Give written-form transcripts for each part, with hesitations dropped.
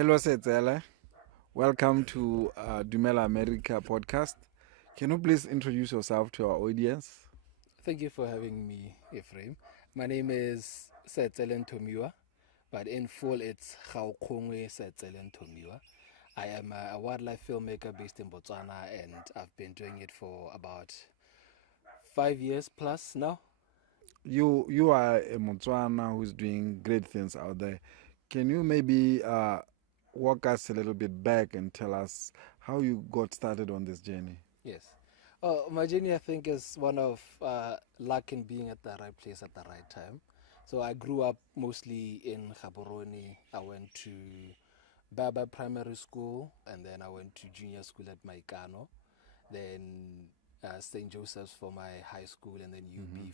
Hello, Seetsele. Welcome to Dumela America podcast. Can you please introduce yourself to our audience? Thank you for having me, Ephraim. My name is Seetsele Nthomiwa, but in full it's Seetsele Nthomiwa. I am a wildlife filmmaker based in Botswana, and I've been doing it for about 5 years plus now. You are a Botswana who's doing great things out there. Can you maybe walk us a little bit back and tell us how you got started on this journey? Yes. My journey, I think, is one of luck in being at the right place at the right time. So I grew up mostly in Gaborone. I went to Baba Primary School, and then I went to junior school at Maikano, then St. Joseph's for my high school, and then UB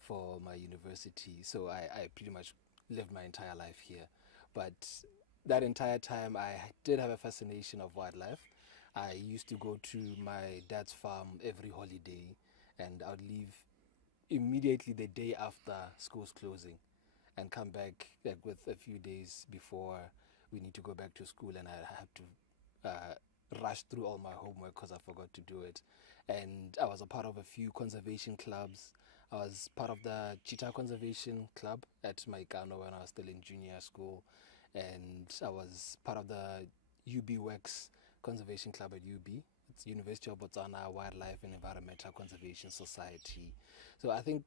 for my university. So I pretty much lived my entire life here. But that entire time, I did have a fascination of wildlife. I used to go to my dad's farm every holiday, and I would leave immediately the day after school's closing and come back like with a few days before we need to go back to school, and I had to rush through all my homework because I forgot to do it. And I was a part of a few conservation clubs. I was part of the cheetah conservation club at Maikano when I was still in junior school, and I was part of the UB Works conservation club at UB. It's University of Botswana Wildlife and Environmental Conservation Society. So I think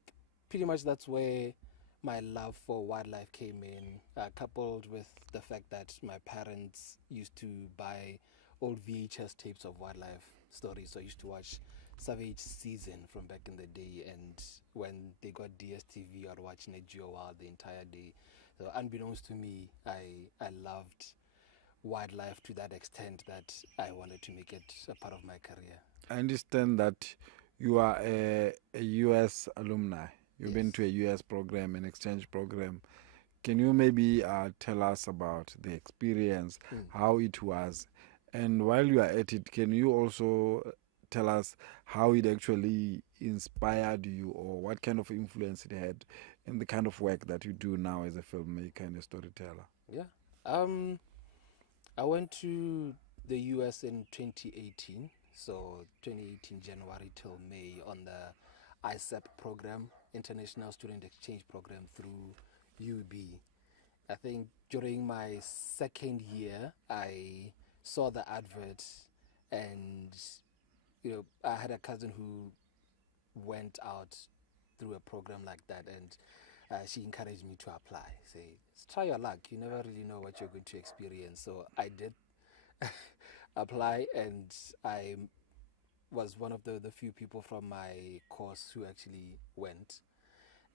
pretty much that's where my love for wildlife came in, coupled with the fact that my parents used to buy old VHS tapes of wildlife stories. So I used to watch Savage Season from back in the day, and when they got DSTV, I'd watch Net Geo Wild the entire day. So unbeknownst to me, I loved wildlife to that extent that I wanted to make it a part of my career. I understand that you are a US alumni. You've been Yes. to a US program, an exchange program. Can you maybe tell us about the experience, Mm. how it was? And while you are at it, can you also tell us how it actually inspired you or what kind of influence it had in the kind of work that you do now as a filmmaker and a storyteller? Yeah. Um, I went to the US in 2018, so 2018 January till May on the ISEP program, International Student Exchange Program through UB. I think during my second year, I saw the advert, and I had a cousin who went out through a program like that, and she encouraged me to apply. Say, try your luck. You never really know what you're going to experience. So I did apply, and I was one of the few people from my course who actually went.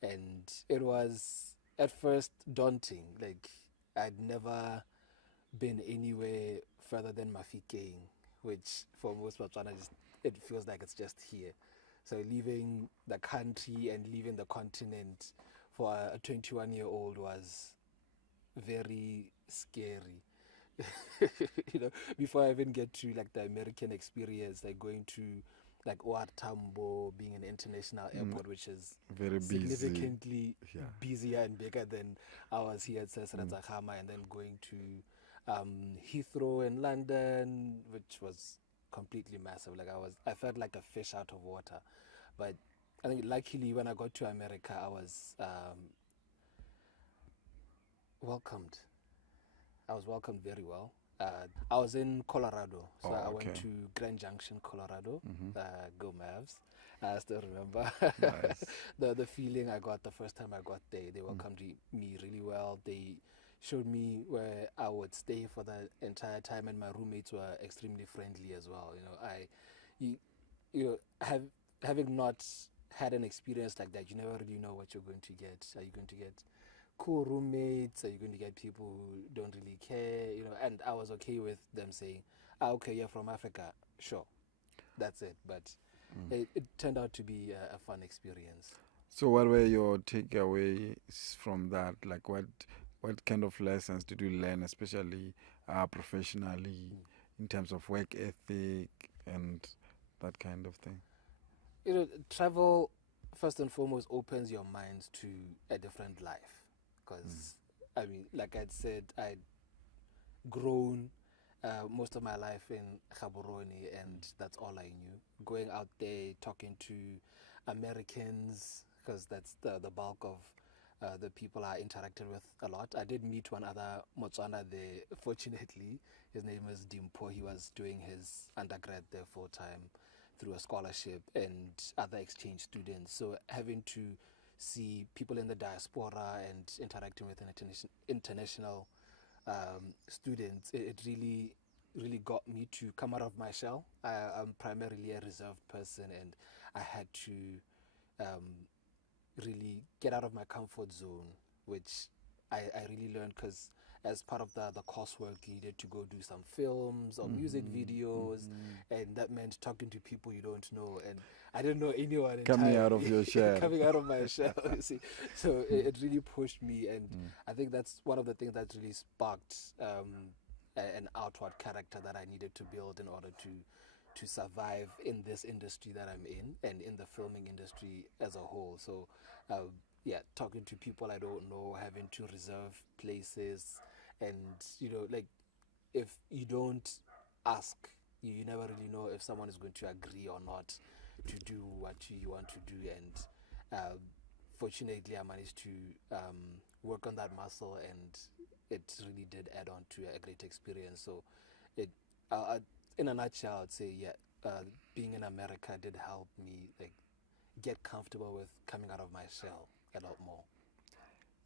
And it was at first daunting. Like, I'd never been anywhere further than Mafikeng, which for most Botswana, it feels like it's just here. So leaving the country and leaving the continent for a 21-year-old was very scary. Before I even get to like the American experience, like going to like OR Tambo, being an international Mm, airport, which is very busy. significantly Yeah. busier and bigger than ours here at Sesra Mm. Zakhama, and then going to Heathrow in London, which was completely massive. Like I felt like a fish out of water. But I think luckily when I got to America, I was welcomed. I was welcomed very well. I was in Colorado, so Oh, I went okay. to Grand Junction, Colorado. Hmm. Go Mavs! I still remember Nice. the feeling I got the first time I got there. They welcomed me really well. They showed me where I would stay for the entire time, and my roommates were extremely friendly as well. You, you know, having not had an experience like that, you never really know what you're going to get. Are you going to get cool roommates? Are you going to get people who don't really care? And I was okay with them saying, okay, you're from Africa. Sure, that's it. But Mm. it turned out to be a fun experience. So, what were your takeaways from that? Like, what kind of lessons did you learn, especially professionally, Mm. in terms of work ethic and that kind of thing? Travel, first and foremost, opens your mind to a different life. Mm. Because, I mean, like I'd said, I grown most of my life in Gaborone, and that's all I knew. Going out there, talking to Americans, because that's the bulk of the people I interacted with a lot. I did meet one other Motswana there, fortunately. His name is Dimpo. He was doing his undergrad there full time through a scholarship and other exchange students. So having to see people in the diaspora and interacting with an international students, it really, really got me to come out of my shell. I'm primarily a reserved person, and I had to um, really get out of my comfort zone, which I really learned because as part of the coursework, you needed to go do some films or music videos, and that meant talking to people you don't know. And I didn't know anyone Coming out of entirely. your shell. Coming out of my shell, you see. So it really pushed me, and I think that's one of the things that really sparked an outward character that I needed to build in order to survive in this industry that I'm in and in the filming industry as a whole. So, yeah, talking to people I don't know, having to reserve places, and like if you don't ask, you never really know if someone is going to agree or not to do what you want to do. And fortunately, I managed to work on that muscle, and it really did add on to a great experience. So, it in a nutshell, I'd say, yeah, being in America did help me like get comfortable with coming out of my shell a lot more.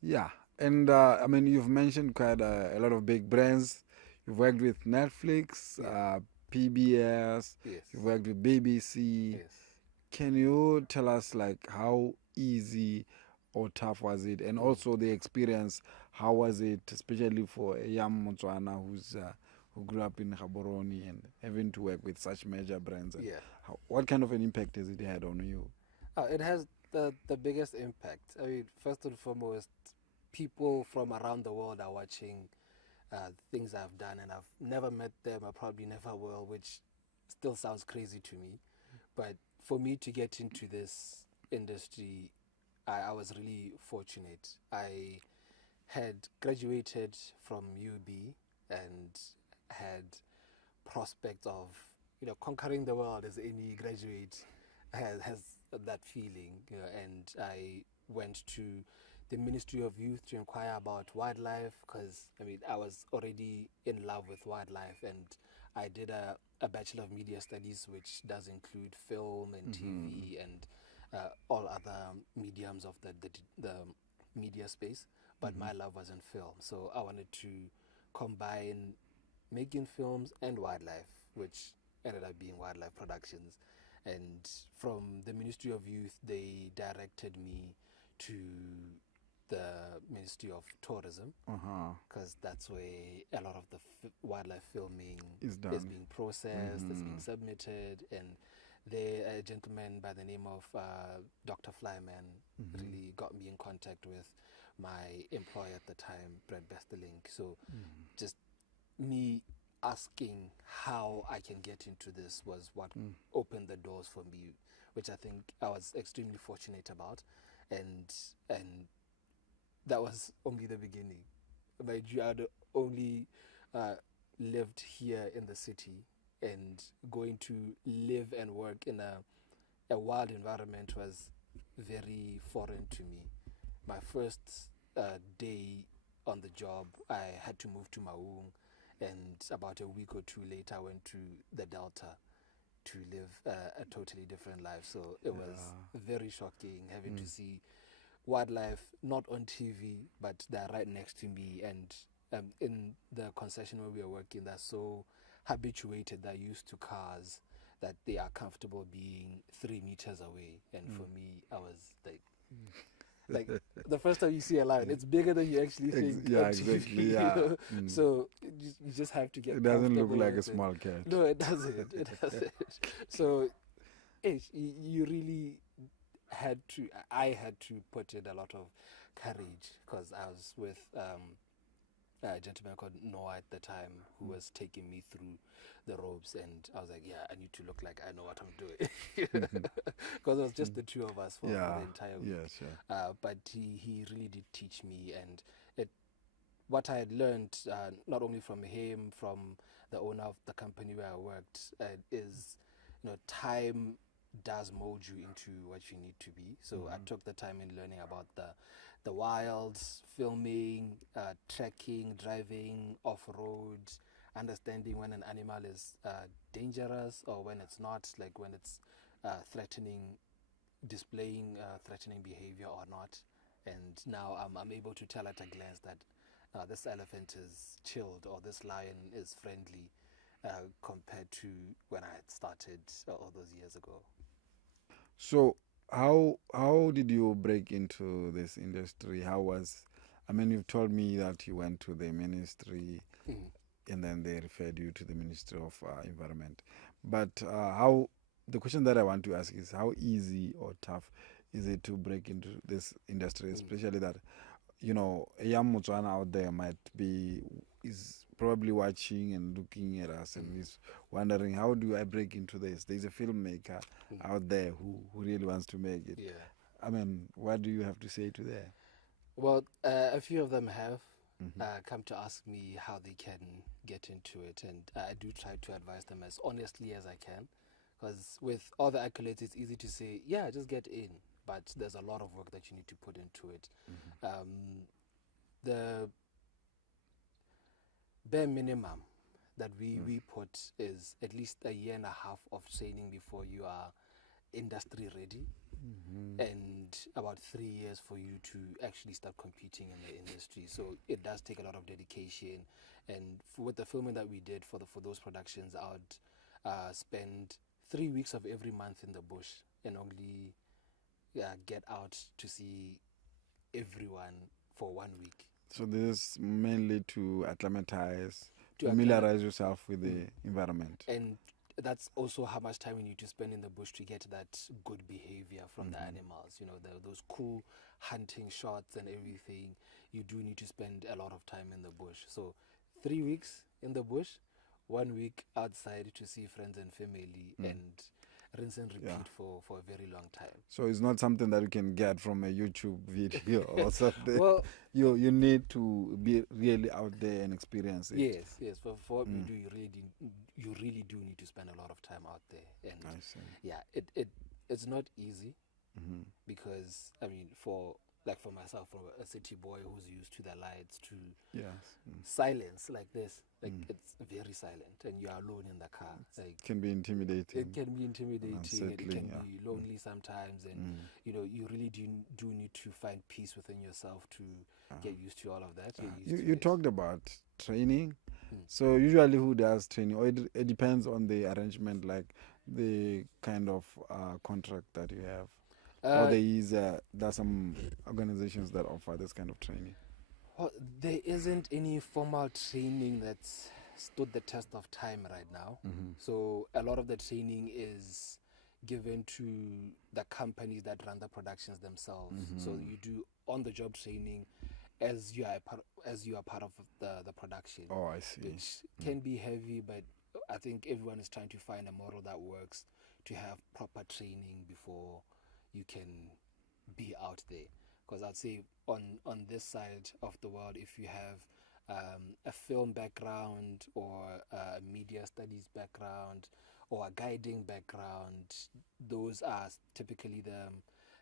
Yeah, and I mean, you've mentioned quite a lot of big brands. You've worked with Netflix, Yeah. PBS. Yes. You've worked with BBC. Yes. Can you tell us like how easy or tough was it, and also the experience? How was it, especially for a young Motswana who grew up in Gaborone and having to work with such major brands? And Yeah. what kind of an impact has it had on you? It has the biggest impact. I mean, first and foremost, people from around the world are watching things I've done, and I've never met them. I probably never will, which still sounds crazy to me. But for me to get into this industry, I was really fortunate. I had graduated from UB and had prospect of conquering the world as any graduate has that feeling, and I went to the Ministry of Youth to inquire about wildlife because I mean I was already in love with wildlife, and I did a Bachelor of Media Studies, which does include film and TV and all other mediums of the media space, but my love was in film, so I wanted to combine making films and wildlife, which ended up being wildlife productions. And from the Ministry of Youth, they directed me to the Ministry of Tourism because that's where a lot of the wildlife filming Is done. is being processed, is being submitted, and a gentleman by the name of Dr. Flyman really got me in contact with my employer at the time, Brad Bestelink. So just me asking how I can get into this was what opened the doors for me, which I think I was extremely fortunate about, and that was only the beginning. My had only lived here in the city, and going to live and work in a wild environment was very foreign to me. My first day on the job, I had to move to Maung, and about a week or two later, I went to the Delta to live a totally different life. So it was very shocking having to see wildlife not on TV, but they're right next to me. And in the concession where we are working, they're so habituated, they're used to cars that they are comfortable being 3 meters away. And for me, I was like the first time you see a lion, it's bigger than you actually think. Yeah, on TV, exactly. Yeah. So you just have to get. It doesn't look comfortable like a with it. small cat. No, it doesn't. It doesn't. So, you really had to. I had to put in a lot of courage because I was with a gentleman called Noah at the time who was taking me through the ropes, and I was like, yeah, I need to look like I know what I'm doing because it was just the two of us for the entire week. Yes, yeah. But he really did teach me, and it what I had learned, not only from him, from the owner of the company where I worked, is, time does mold you into what you need to be. So I took the time in learning about the wilds, filming, trekking, driving off road, understanding when an animal is dangerous or when it's not, like when it's threatening, displaying threatening behavior or not. And now I'm able to tell at a glance that this elephant is chilled or this lion is friendly compared to when I had started all those years ago. So how did you break into this industry? How was, I mean, you've told me that you went to the ministry Mm. and then they referred you to the Ministry of Environment. But how, the question that I want to ask is how easy or tough is it to break into this industry, especially that, a young Motswana out there is probably watching and looking at us and is wondering, how do I break into this? There's a filmmaker out there who really wants to make it. Yeah. I mean, what do you have to say to that? Well, a few of them have come to ask me how they can get into it, and I do try to advise them as honestly as I can. Because with all the accolades, it's easy to say, yeah, just get in. But there's a lot of work that you need to put into it. The bare minimum that we put is at least a year and a half of training before you are industry ready, and about 3 years for you to actually start competing in the industry. So it does take a lot of dedication. And with the filming that we did for those productions, I would spend 3 weeks of every month in the bush and only get out to see everyone for 1 week. So this is mainly to acclimatize, To familiarize yourself with the environment. And that's also how much time you need to spend in the bush to get that good behavior from the animals. Those cool hunting shots and everything. You do need to spend a lot of time in the bush. So 3 weeks in the bush, 1 week outside to see friends and family, and rinse and repeat for a very long time. So it's not something that you can get from a YouTube video or something. Well, you need to be really out there and experience it. yes. For what we do, you really do need to spend a lot of time out there. And I see. yeah, it's not easy because I mean, for myself, from a city boy who's used to the lights, to silence like this, it's very silent, and you're alone in the car. It can be intimidating. It can be intimidating. It can Unsettling, be lonely sometimes, and you really do need to find peace within yourself to get used to all of that. You talked about training. So usually who does training? Or it depends on the arrangement, like the kind of contract that you have. Or there's some organizations that offer this kind of training. Well, there isn't any formal training that's stood the test of time right now. So a lot of the training is given to the companies that run the productions themselves. So you do on-the-job training as you are part of the production. Oh, I see. Which can be heavy, but I think everyone is trying to find a model that works to have proper training before you can be out there. Because I'd say on this side of the world, if you have a film background or a media studies background or a guiding background, those are typically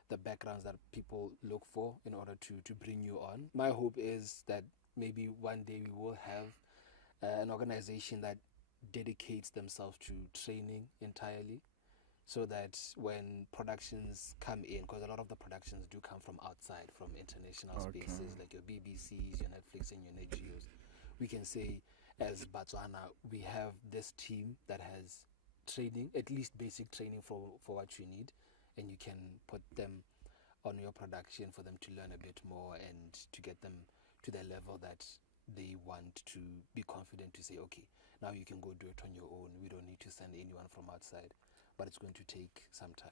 the backgrounds that people look for in order to bring you on. My hope is that maybe one day we will have an organization that dedicates themselves to training entirely, so that when productions come in, because a lot of the productions do come from outside, from international spaces, like your BBCs, your Netflix, and your NetGeos, we can say, as Botswana, we have this team that has training, at least basic training for what you need, and you can put them on your production for them to learn a bit more and to get them to the level that they want to be confident to say, okay, now you can go do it on your own. We don't need to send anyone from outside, but it's going to take some time.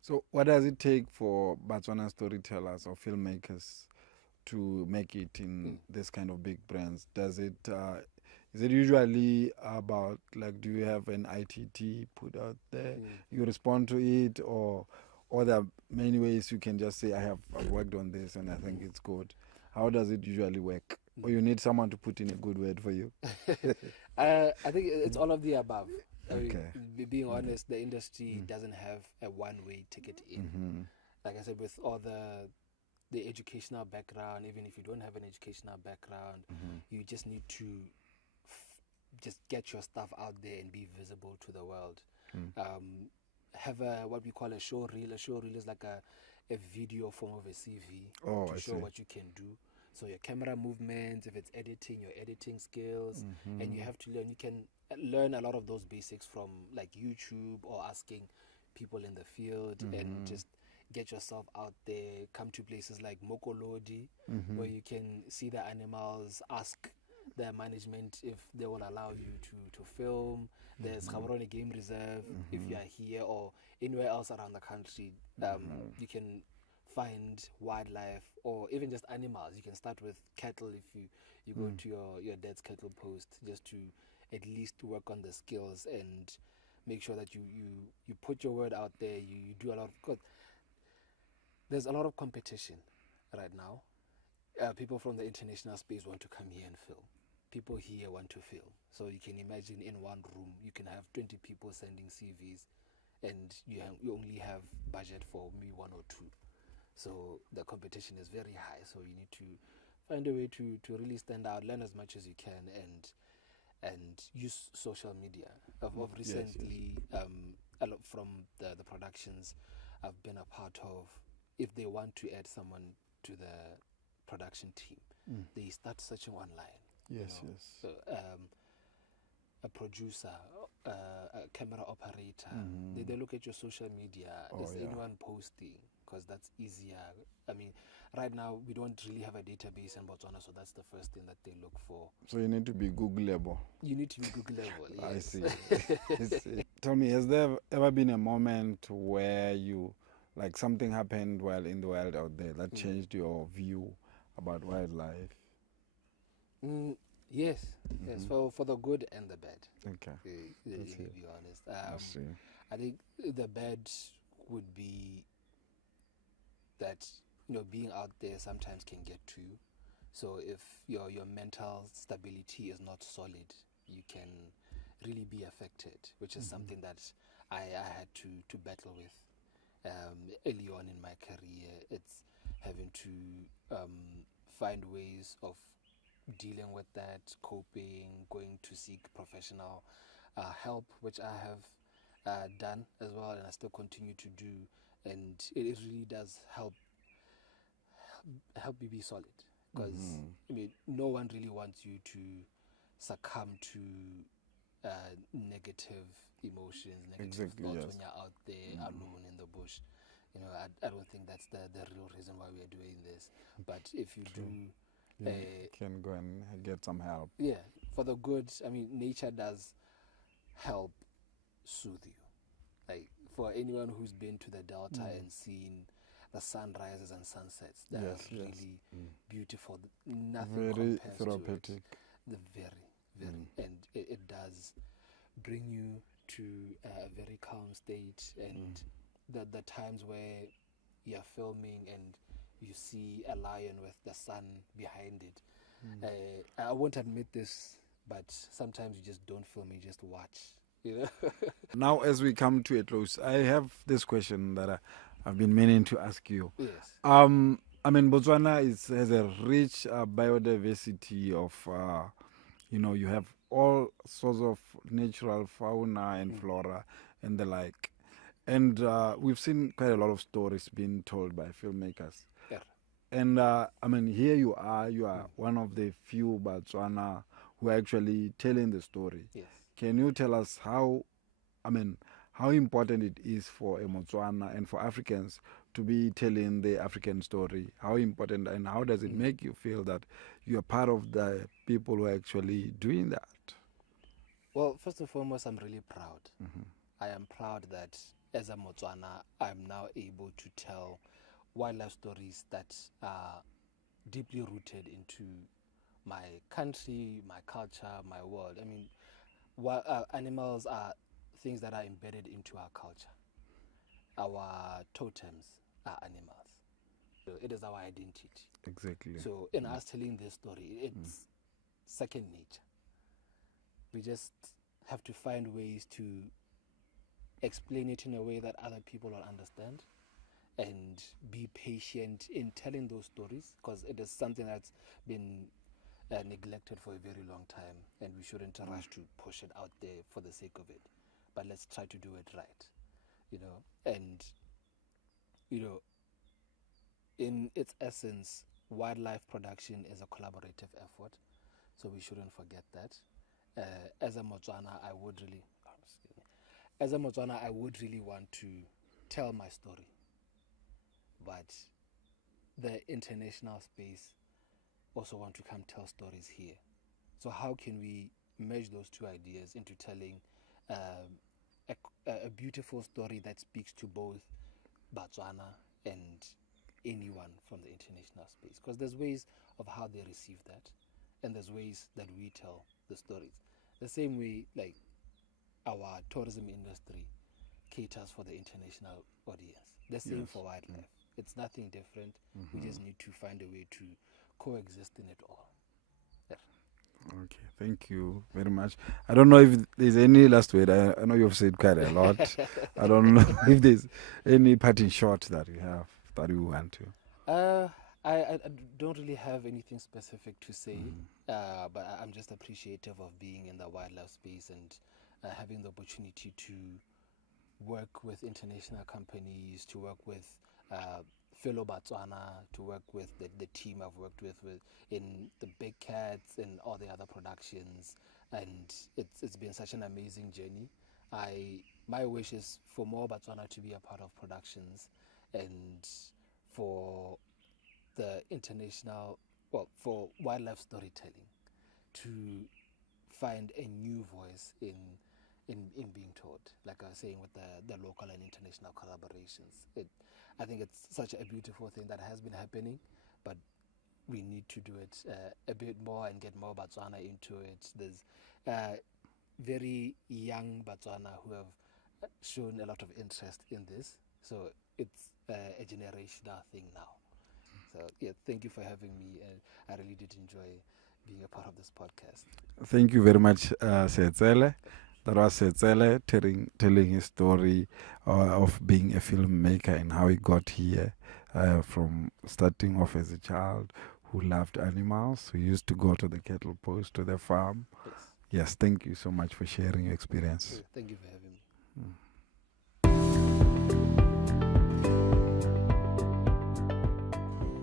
So what does it take for Botswana storytellers or filmmakers to make it in this kind of big brands? Is it usually about, like, do you have an ITT put out there? You respond to it, or there are many ways you can just say, I've worked on this and I think it's good. How does it usually work? or you need someone to put in a good word for you? I think it's all of the above. I mean, Okay. being honest, the industry doesn't have a one-way ticket in. Mm-hmm. Like I said, with all the educational background, even if you don't have an educational background, Mm-hmm. you just need to just get your stuff out there and be visible to the world. Um, have what we call a show reel. A show reel is like a video form of a CV Oh, to I show see. what you can do. So your camera movements, if it's editing, your editing skills, and you have to learn. You can learn a lot of those basics from like YouTube or asking people in the field and just get yourself out there. Come to places like Mokolodi, where you can see the animals, ask the management if they will allow you to film. There's Gaborone Game Reserve. If you are here or anywhere else around the country, you can find wildlife or even just animals. You can start with cattle if you go to your dad's cattle post, just to at least work on the skills and make sure that you put your word out there. You do a lot of, because there's a lot of competition right now. People from the international space want to come here and film. People here want to film. So you can imagine in one room you can have 20 people sending CVs, and you only have budget for maybe one or two. So the competition is very high. So you need to find a way to really stand out, learn as much as you can, and use social media. Of recently, a lot from the productions I've been a part of, if they want to add someone to the production team, they start searching online. Yes, You know, yes. so a producer, a camera operator, they look at your social media. Oh, Is yeah. anyone posting? Because that's easier. I mean, right now we don't really have a database in Botswana, so that's the first thing that they look for. So you need to be Googleable. You need to be Googleable. I Yes. see. I see. Tell me, has there ever been a moment where you, like something happened while in the wild out there that changed your view about wildlife? Yes, yes, for the good and the bad. Okay. Let That's me it. be honest. I see. I think the bad would be that being out there sometimes can get to you. So if your mental stability is not solid, you can really be affected, which is something that I had to battle with early on in my career. It's having to find ways of dealing with that, coping, going to seek professional help, which I have done as well, and I still continue to do. And it really does help me be solid, because I mean, no one really wants you to succumb to negative emotions, negative Exactly, thoughts yes. when you're out there alone in the bush. I don't think that's the real reason why we are doing this. But if you True. do, You can go and get some help. yeah, for the good, I mean, nature does help soothe you. Like, for anyone who's been to the Delta and seen the sunrises and sunsets, they are Yes, yes. really beautiful. Nothing Very compares therapeutic. to it. The very, and it does bring you to a very calm state. And the times where you're filming and you see a lion with the sun behind it. I won't admit this, but sometimes you just don't film, you just watch. Now, as we come to a close, I have this question that I've been meaning to ask you. Yes. I mean, Botswana has a rich biodiversity of, you have all sorts of natural fauna and flora and the like. And we've seen quite a lot of stories being told by filmmakers. Yeah. And I mean, here you are one of the few Botswana who are actually telling the story. Yes. Can you tell us how important it is for a Botswana and for Africans to be telling the African story? How important, and how does it make you feel that you are part of the people who are actually doing that? Well, first and foremost, I'm really proud. I am proud that as a Motswana, I'm now able to tell wildlife stories that are deeply rooted into my country, my culture, my world. I mean, animals are things that are embedded into our culture. Our totems are animals. It is our identity. Exactly. So in us telling this story, it's second nature. We just have to find ways to explain it in a way that other people will understand, and be patient in telling those stories, because it is something that's been neglected for a very long time, and we shouldn't rush to push it out there for the sake of it. But let's try to do it right, you know. And you know, in its essence, wildlife production is a collaborative effort, so we shouldn't forget that. As a Motswana, I would really, as a Motswana, I would really want to tell my story, but the international space also want to come tell stories here. So how can we merge those two ideas into telling um, a beautiful story that speaks to both Botswana and anyone from the international space? Because there's ways of how they receive that, and there's ways that we tell the stories. The same way, like our tourism industry caters for the international audience. The same for wildlife. It's nothing different. We just need to find a way to coexist in it all. Yeah. Okay, thank you very much. I don't know if there's any last word. I know you've said quite a lot. I don't know if there's any parting shot that you have that you want to. I don't really have anything specific to say, but I'm just appreciative of being in the wildlife space and having the opportunity to work with international companies, to work with fellow Botswana, to work with the team I've worked with in the Big Cats and all the other productions, and it's been such an amazing journey. My wish is for more Botswana to be a part of productions, and for the international, well, for wildlife storytelling to find a new voice in being told. Like I was saying, with the local and international collaborations, I think it's such a beautiful thing that has been happening, but we need to do it a bit more and get more Botswana into it. There's very young Botswana who have shown a lot of interest in this, so it's a generational thing now. So yeah, thank you for having me, and I really did enjoy being a part of this podcast. Thank you very much, Seetsele. That was Seetsele telling his story of being a filmmaker and how he got here, from starting off as a child who loved animals, who used to go to the cattle post, to the farm. Yes. Yes, thank you so much for sharing your experience. Thank you for having me.